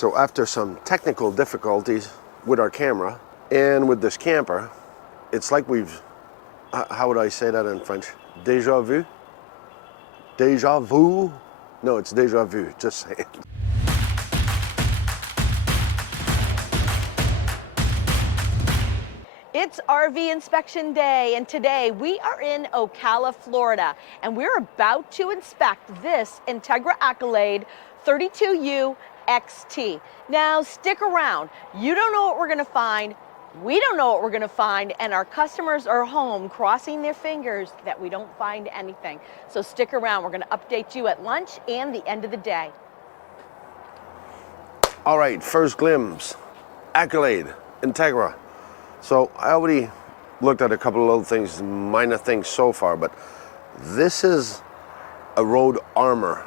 So after some technical difficulties with our camera and with this camper, it's like we've, how would I say that in French? Déjà vu? Déjà vu? No, it's déjà vu, just saying. It's RV inspection day, and today we are in Ocala, Florida, and we're about to inspect this Entegra Accolade 32U XT. Now stick around. You don't know what we're gonna find. We don't know what we're gonna find, and our customers are home crossing their fingers that we don't find anything. So stick around. We're gonna update you at lunch and the end of the day. All right, first glimpse, Accolade, Entegra. So I already looked at a couple of little things, minor things so far, but this is a road armor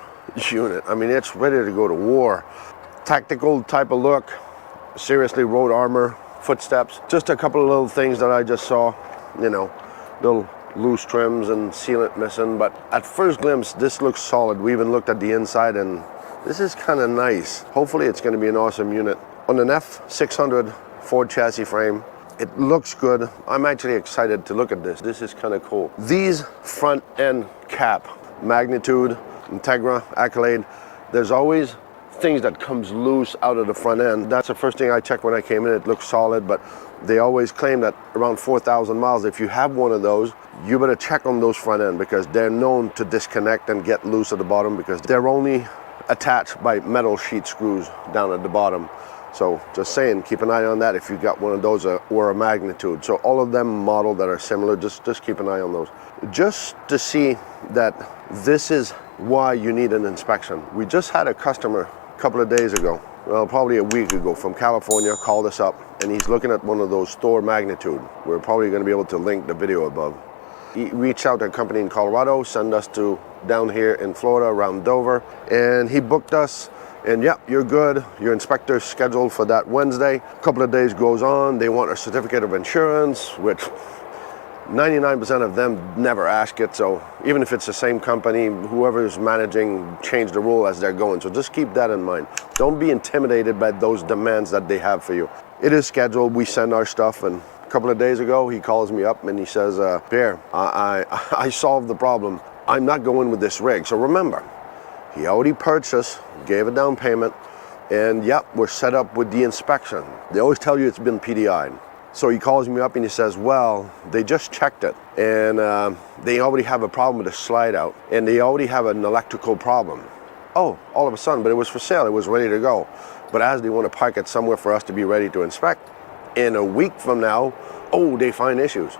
unit. I mean, it's ready to go to war. Tactical type of look, seriously road armor, footsteps. Just a couple of little things that I just saw, you know, little loose trims and sealant missing, but at first glimpse, this looks solid. We even looked at the inside and this is kind of nice. Hopefully it's going to be an awesome unit. On an F600 Ford chassis frame, it looks good. I'm actually excited to look at this. This is kind of cool. These front end cap, Magnitude, Entegra, Accolade, there's always things that comes loose out of the front end. That's the first thing I checked when I came in. It looks solid, but they always claim that around 4,000 miles, if you have one of those, you better check on those front end because they're known to disconnect and get loose at the bottom because they're only attached by metal sheet screws down at the bottom. So just saying, keep an eye on that if you got one of those or a Magnitude. So all of them model that are similar, just keep an eye on those. Just to see that this is why you need an inspection. We just had a customer a couple of days ago, well, probably a week ago, from California, called us up and he's looking at one of those Stow Magnitude. We're probably gonna be able to link the video above. He reached out to a company in Colorado, send us to down here in Florida around Dover, and he booked us. And yep, you're good. Your inspector's scheduled for that Wednesday. A couple of days goes on. They want a certificate of insurance, which 99% of them never ask it. So even if it's the same company, whoever's managing changed the rule as they're going. So just keep that in mind. Don't be intimidated by those demands that they have for you. It is scheduled. We send our stuff, and a couple of days ago, he calls me up and he says, Pierre, I solved the problem. I'm not going with this rig. So remember, he already purchased, gave a down payment, and yep, we're set up with the inspection. They always tell you it's been PDI'd. So he calls me up and he says, well, they just checked it, and they already have a problem with the slide out, and they already have an electrical problem. Oh, all of a sudden, but it was for sale, it was ready to go. But as they want to park it somewhere for us to be ready to inspect, in a week from now, oh, they find issues.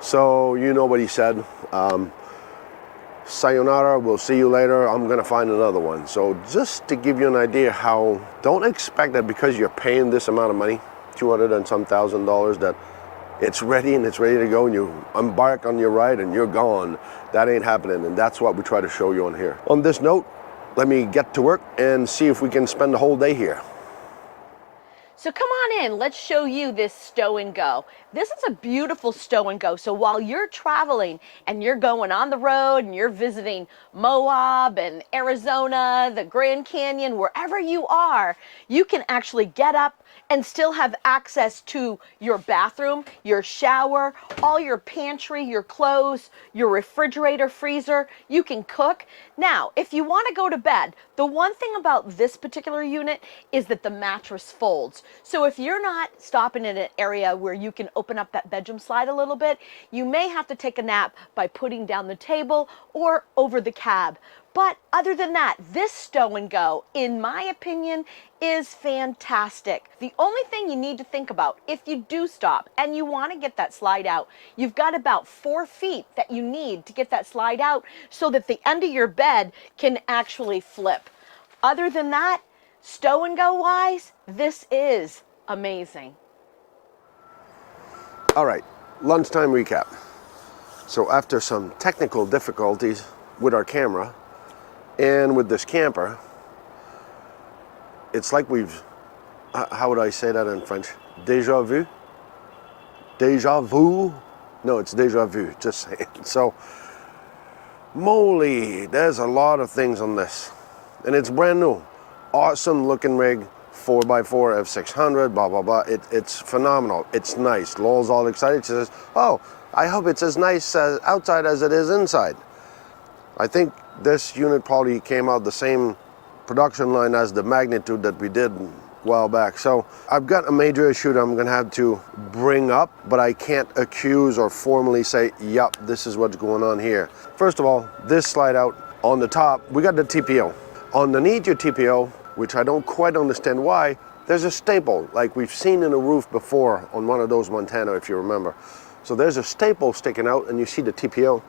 So you know what he said. Sayonara, we'll see you later, I'm gonna find another one. So just to give you an idea how, don't expect that because you're paying this amount of money, 200 and some $1,000, that it's ready and it's ready to go and you embark on your ride and you're gone. That ain't happening, and that's what we try to show you on here. On this note, let me get to work and see if we can spend the whole day here. So come on in, let's show you this Stow and Go. This is a beautiful Stow and Go. So while you're traveling and you're going on the road and you're visiting Moab and Arizona, the Grand Canyon, wherever you are, you can actually get up and still have access to your bathroom, your shower, all your pantry, your clothes, your refrigerator, freezer. You can cook. Now, if you want to go to bed, the one thing about this particular unit is that the mattress folds. So if you're not stopping in an area where you can open up that bedroom slide a little bit, you may have to take a nap by putting down the table or over the cab. But other than that, this Stow and Go, in my opinion, is fantastic. The only thing you need to think about if you do stop and you want to get that slide out, you've got about 4 feet that you need to get that slide out so that the end of your bed can actually flip. Other than that, Stow and Go wise, this is amazing. All right, lunchtime recap. So after some technical difficulties with our camera and with this camper, it's like we've, how would I say that in French? Déjà vu? Déjà vu? No, it's déjà vu, just saying. So, moly, there's a lot of things on this. And it's brand new. Awesome looking rig, 4x4 F600, blah, blah, blah. It's phenomenal. It's nice. Lowell's all excited. She says, oh, I hope it's as nice outside as it is inside. I think this unit probably came out the same production line as the magnitude that we did a while back. So I've got a major issue that I'm gonna have to bring up, but I can't accuse or formally say, yup, this is what's going on here. First of all, this slide out on the top, we got the TPO. Underneath your TPO, which I don't quite understand why, there's a staple like we've seen in a roof before on one of those Montana, if you remember. So there's a staple sticking out and you see the TPO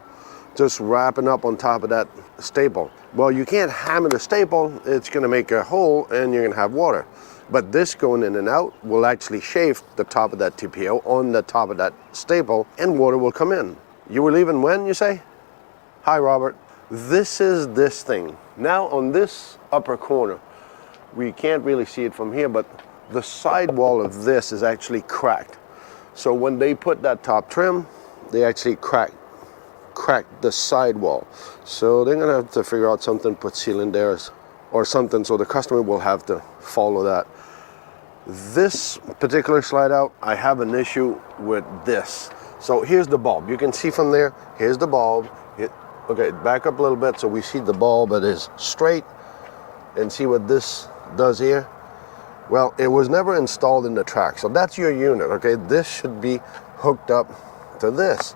just wrapping up on top of that staple. Well, you can't hammer the staple, it's gonna make a hole and you're gonna have water. But this going in and out will actually shave the top of that TPO on the top of that staple and water will come in. You were leaving when, you say? Hi, Robert. This is this thing. Now on this upper corner, we can't really see it from here, but the sidewall of this is actually cracked. So when they put that top trim, they actually cracked the sidewall. So they're gonna have to figure out something, put sealant there or something, so the customer will have to follow that. This particular slide out, I have an issue with this. So here's the bulb. You can see from there, here's the bulb. Okay, back up a little bit so we see the bulb that is straight and see what this does here. Well, it was never installed in the track, so that's your unit, okay? This should be hooked up to this.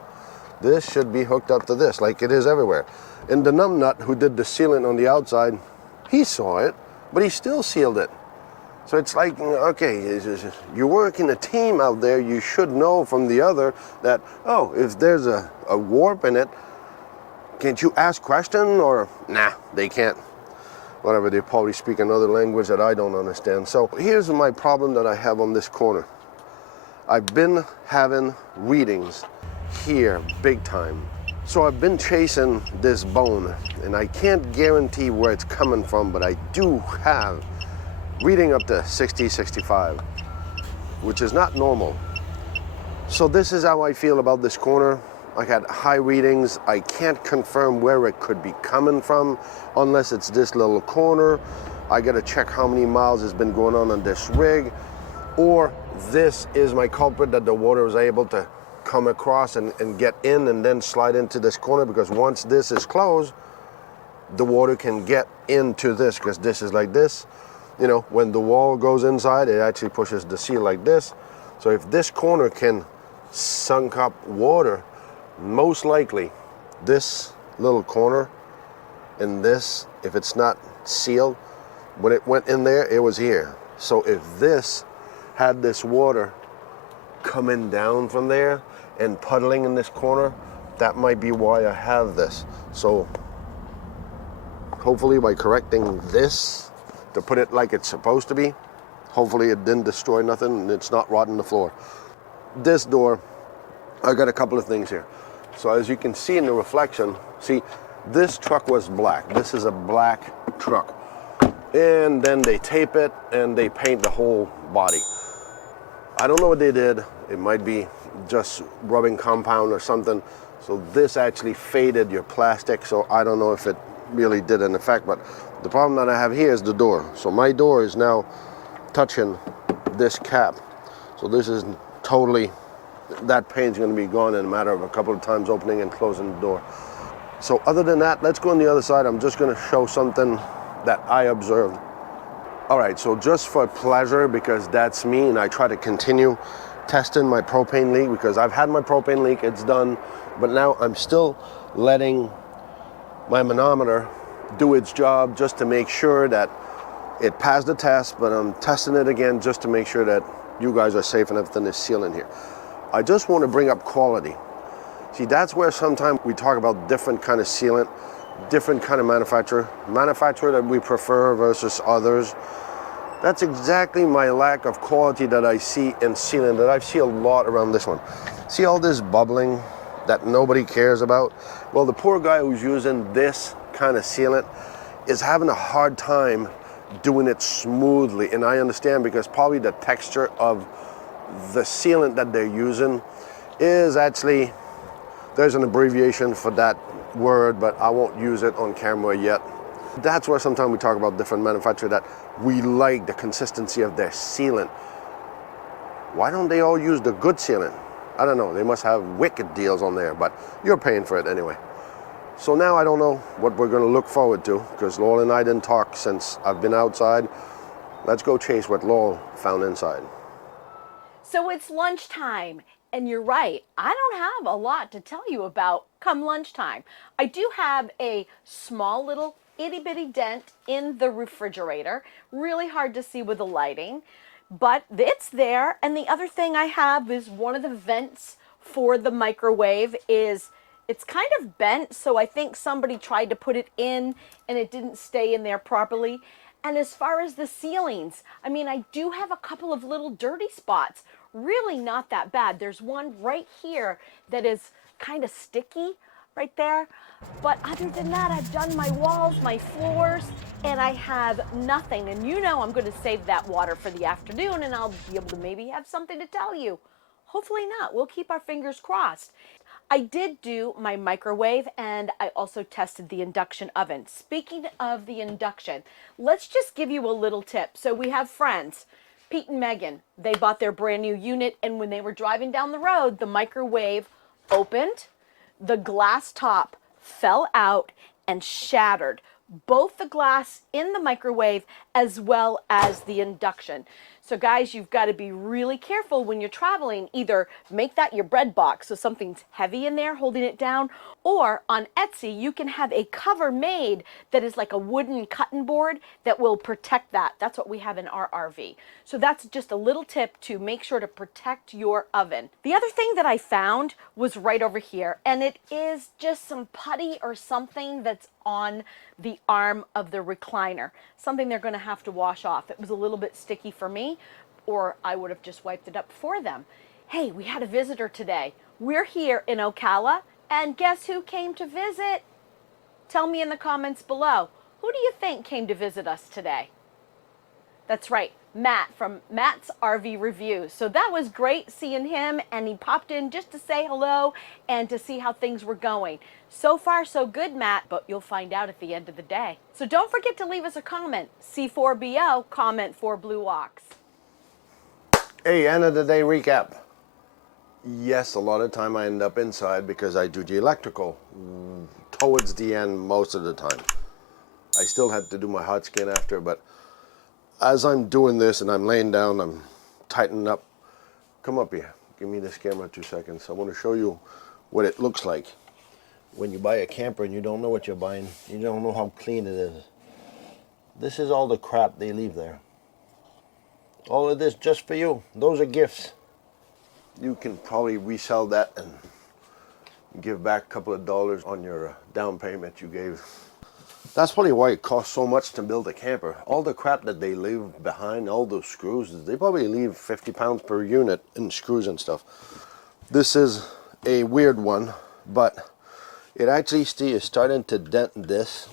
This should be hooked up to this, like it is everywhere. And the numbnut who did the sealant on the outside, he saw it, but he still sealed it. So it's like, okay, you work in a team out there, you should know from the other that, oh, if there's a warp in it, can't you ask question? Or, nah, they can't. Whatever, they probably speak another language that I don't understand. So here's my problem that I have on this corner. I've been having readings here big time. So I've been chasing this bone and I can't guarantee where it's coming from, but I do have reading up to 60, 65, which is not normal. So this is how I feel about this corner. I had high readings. I can't confirm where it could be coming from unless it's this little corner. I gotta check how many miles has been going on this rig, or this is my culprit that the water is able to come across and get in and then slide into this corner, because once this is closed, the water can get into this, because this is like this. You know, when the wall goes inside, it actually pushes the seal like this. So if this corner can sunk up water, most likely this little corner and this, if it's not sealed, when it went in there, it was here. So if this had this water coming down from there and puddling in this corner, that might be why I have this. So hopefully by correcting this to put it like it's supposed to be, hopefully it didn't destroy nothing and it's not rotting the floor. This door, I got a couple of things here. So as you can see in the reflection, see, this truck was black. This is a black truck. And then they tape it and they paint the whole body. I don't know what they did. It might be just rubbing compound or something. So this actually faded your plastic. So I don't know if it really did an effect, but the problem that I have here is the door. So my door is now touching this cap. So this is totally, that paint's gonna be gone in a matter of a couple of times opening and closing the door. So other than that, let's go on the other side. I'm just gonna show something that I observed. All right, so just for pleasure, because that's me, and I try to continue testing my propane leak, because I've had my propane leak, it's done, but now I'm still letting my manometer do its job just to make sure that it passed the test, but I'm testing it again just to make sure that you guys are safe and everything is sealed in here. I just want to bring up quality. See, that's where sometimes we talk about different kind of sealant, different kind of manufacturer that we prefer versus others. That's exactly my lack of quality that I see in sealant, that I see a lot around this one. See all this bubbling that nobody cares about? Well, the poor guy who's using this kind of sealant is having a hard time doing it smoothly, and I understand, because probably the texture of the sealant that they're using is actually, there's an abbreviation for that word, but I won't use it on camera yet. That's where sometimes we talk about different manufacturers that we like the consistency of their sealant. Why don't they all use the good sealant? I don't know, they must have wicked deals on there, but you're paying for it anyway. So now I don't know what we're gonna look forward to, because Laurel and I didn't talk since I've been outside. Let's go chase what Laurel found inside. So it's lunchtime, and you're right, I don't have a lot to tell you about come lunchtime. I do have a small little itty bitty dent in the refrigerator, really hard to see with the lighting, but it's there. And the other thing I have is one of the vents for the microwave is, it's kind of bent, so I think somebody tried to put it in and it didn't stay in there properly. And as far as the ceilings, I mean, I do have a couple of little dirty spots, really not that bad. There's one right here that is kind of sticky right there. But other than that, I've done my walls, my floors, and I have nothing. And you know I'm going to save that water for the afternoon, and I'll be able to maybe have something to tell you. Hopefully not. We'll keep our fingers crossed. I did do my microwave, and I also tested the induction oven. Speaking of the induction, let's just give you a little tip. So we have friends, Pete and Megan. They bought their brand new unit, and when they were driving down the road, the microwave opened, the glass top fell out and shattered. Both the glass in the microwave as well as the induction. So guys, you've got to be really careful when you're traveling. Either make that your bread box, so something's heavy in there holding it down, or on Etsy, you can have a cover made that is like a wooden cutting board that will protect that. That's what we have in our RV. So that's just a little tip to make sure to protect your oven. The other thing that I found was right over here, and it is just some putty or something that's on the arm of the recliner. Something they're going to have to wash off. It was a little bit sticky for me, or I would have just wiped it up for them. Hey, we had a visitor today. We're here in Ocala, and guess who came to visit? Tell me in the comments below. Who do you think came to visit us today? That's right, Matt from Matt's RV Reviews. So that was great seeing him, and he popped in just to say hello and to see how things were going. So far, so good, Matt, but you'll find out at the end of the day. So don't forget to leave us a comment. C4BO, comment for Blue Ox. Hey, end of the day recap. Yes, a lot of time I end up inside because I do the electrical towards the end most of the time. I still had to do my hot skin after, but as I'm doing this and I'm laying down, I'm tightening up. Come up here, give me this camera 2 seconds. I want to show you what it looks like when you buy a camper and you don't know what you're buying. You don't know how clean it is. This is all the crap they leave there. All of this just for you. Those are gifts. You can probably resell that and give back a couple of dollars on your down payment you gave. That's probably why it costs so much to build a camper. All the crap that they leave behind, all those screws, they probably leave 50 pounds per unit in screws and stuff. This is a weird one, but it actually is starting to dent this.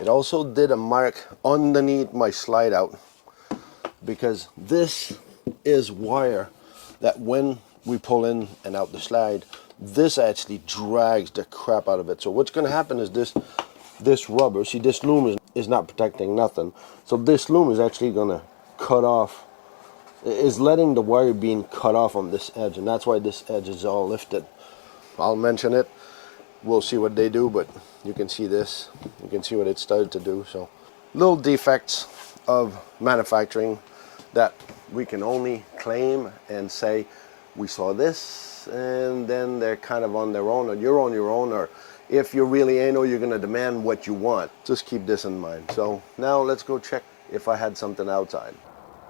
It also did a mark underneath my slide out, because this is wire that when we pull in and out the slide, this actually drags the crap out of it. So what's going to happen is this rubber, see, this loom is not protecting nothing. So this loom is actually going to cut off, is letting the wire being cut off on this edge, and that's why this edge is all lifted. I'll mention it. We'll see what they do, but you can see this. You can see what it started to do. So little defects of manufacturing that we can only claim and say we saw this, and then they're kind of on their own, or you're on your own, or if you're really anal, you're going to demand what you want. Just keep this in mind. So now let's go check if I had something outside.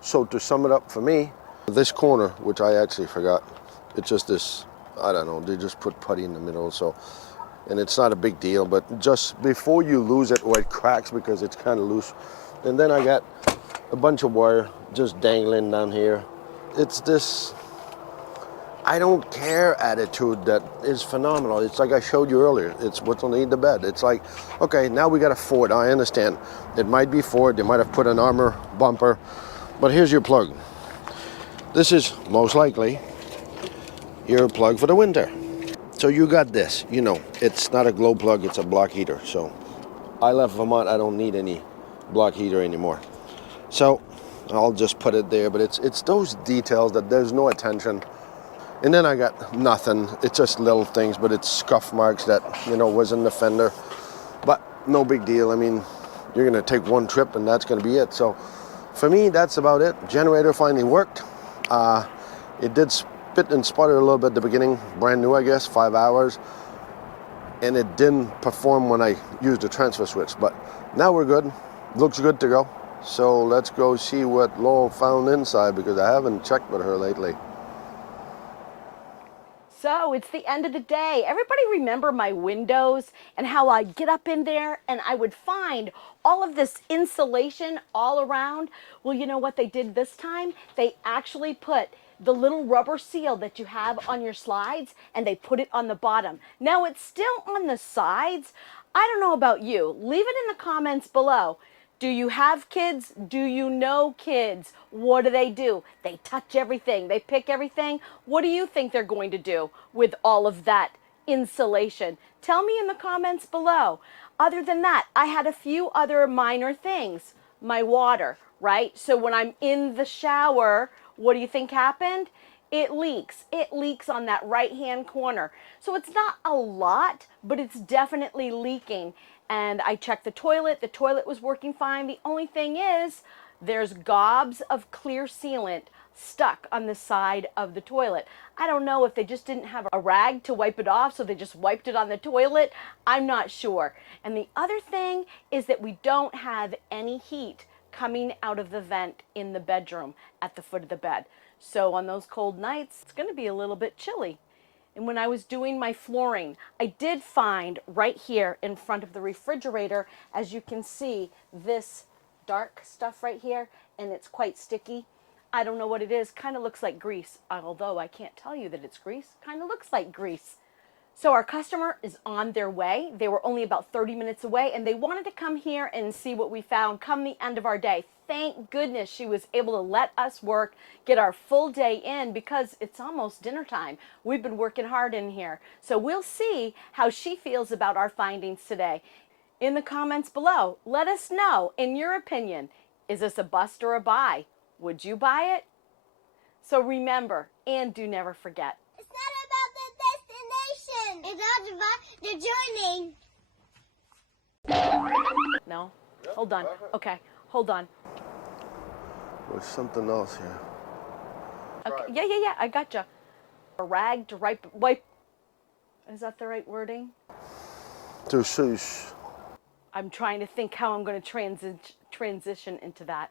So to sum it up for me, this corner, which I actually forgot, it's just this, I don't know, they just put putty in the middle. So, and it's not a big deal, but just before you lose it or it cracks because it's kind of loose. And then I got a bunch of wire just dangling down here. It's this I don't care attitude that is phenomenal. It's like I showed you earlier. It's what's underneath the bed. It's like, okay, now we got a Ford. I understand. It might be Ford. They might have put an armor bumper. But here's your plug. This is most likely your plug for the winter. So you got this. You know, it's not a glow plug. It's a block heater. So I left Vermont, I don't need any block heater anymore. So I'll just put it there, but it's those details that there's no attention. And then I got nothing. It's just little things, but it's scuff marks that, you know, was in the fender. But no big deal. I mean, you're gonna take one trip and that's gonna be it. So for me, that's about it. Generator finally worked. It did spit and sputter a little bit at the beginning, brand new, I guess, 5 hours. And it didn't perform when I used the transfer switch, but now we're good. Looks good to go. So let's go see what Laurel found inside, because I haven't checked with her lately. So it's the end of the day. Everybody remember my windows and how I'd get up in there and I would find all of this insulation all around? Well, you know what they did this time? They actually put the little rubber seal that you have on your slides and they put it on the bottom. Now it's still on the sides. I don't know about you. Leave it in the comments below. Do you have kids? Do you know kids? What do? They touch everything. They pick everything. What do you think they're going to do with all of that insulation? Tell me in the comments below. Other than that, I had a few other minor things. My water, right? So when I'm in the shower, what do you think happened? It leaks. It leaks on that right-hand corner. So it's not a lot, but it's definitely leaking. And I checked the toilet was working fine. The only thing is there's gobs of clear sealant stuck on the side of the toilet. I don't know if they just didn't have a rag to wipe it off, so they just wiped it on the toilet. I'm not sure. And the other thing is that we don't have any heat coming out of the vent in the bedroom at the foot of the bed. So on those cold nights, it's going to be a little bit chilly. And when I was doing my flooring, I did find right here in front of the refrigerator, as you can see, this dark stuff right here, and it's quite sticky. I don't know what it is. Kind of looks like grease, although I can't tell you that it's grease. Kind of looks like grease. So our customer is on their way. They were only about 30 minutes away, and they wanted to come here and see what we found come the end of our day. Thank goodness she was able to let us work, get our full day in, because it's almost dinner time. We've been working hard in here. So we'll see how she feels about our findings today. In the comments below, let us know, in your opinion, is this a bust or a buy? Would you buy it? So remember, and do never forget, it's not about the destination. It's not about the journey. No? Hold on. Okay, hold on. There's something else here. Okay. Yeah, I gotcha. A rag to wipe. Is that the right wording? To shush. I'm trying to think how I'm going to transition into that.